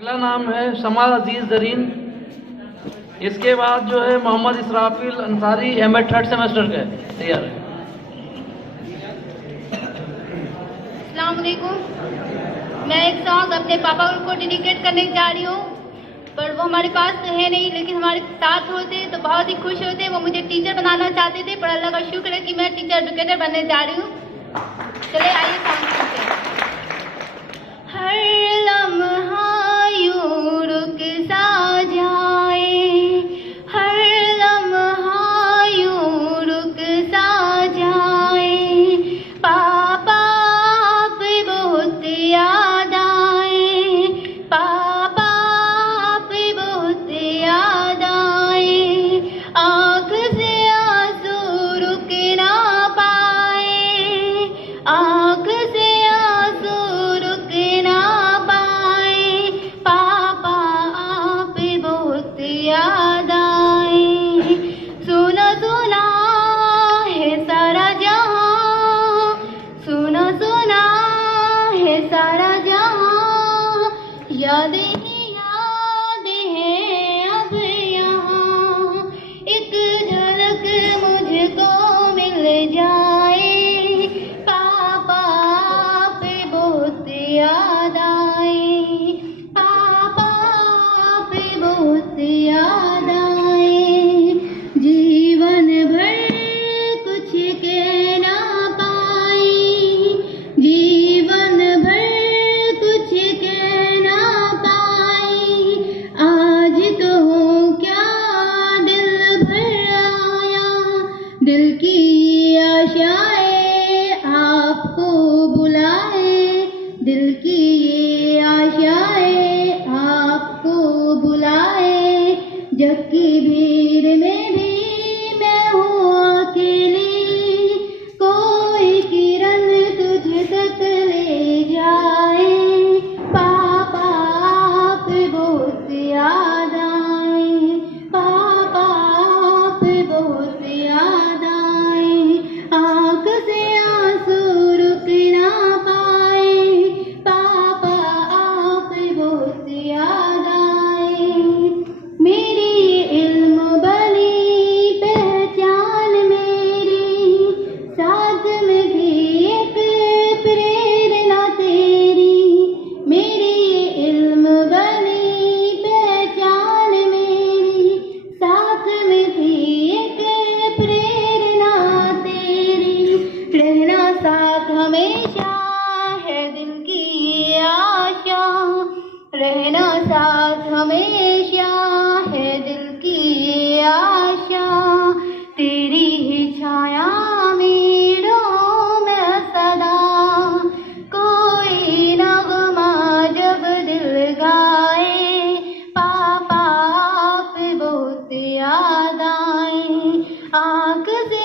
अगला नाम है शमा अजीज जरीन। इसके बाद जो है Mohammad Israfil Ansari, MEd third semester का तैयार है। अस्सलाम वालेकुम। मैं एक सॉन्ग अपने पापा को डेडिकेट करने जा रही हूँ, पर वो हमारे पास तो है नहीं, लेकिन हमारे साथ होते तो बहुत ही खुश होते। वो मुझे टीचर बनाना चाहते थे, पर अल्लाह का शुक्र है कि मैं टीचर एजुकेटर बनने जा रही हूँ। चले आइए सॉन्ग सुनते हैं। हर लम्हा यूं रुक सा जाए, हर लम्हा यूं रुक सा जाए, पापा आप बहुत याद आए, पापा आप बहुत याद आए, आँख से आंसू रुक ना पाए, आँख से आंसू रुक ना पाए, पापा आप बहुत याद आए। सुना सुना है सारा जहां, सुना सुना है सारा जहां, याद ही याद है अब यहाँ, एक झलक मुझको मिल जाए, पापा आप बहुत याद आए, पापा आप बहुत याद आए। जीवन भर कुछ कह ना पाई, जीवन भर कुछ कह ना पाई, आज तो क्या दिल भर आया, दिल की आशाएं आपको बुलाए, दिल की ये आशाएं आपको बुलाए, जग की भीड़ में भी मैं हूँ अकेली, कोई किरण तुझ तक ले जाए, पापा आप बहुत याद आए, पापा आप बहुत याद आए, आँख से आंसू रुक ना पाए, पापा आप बहुत याद आए। मेरी इल्म बनी पहचान मेरी, साथ में भी एक प्रेरणा तेरी, मेरी इल्म बनी पहचान मेरी, साथ में भी एक प्रेरणा तेरी, रहना साथ हमेशा है दिल की आशा, रहना साथ हमेशा है दिल की आशा, तेरी ही छाया मेरों में सदा, कोई नगमा जब दिल गाए, पापा आप बहुत याद आए, आँख से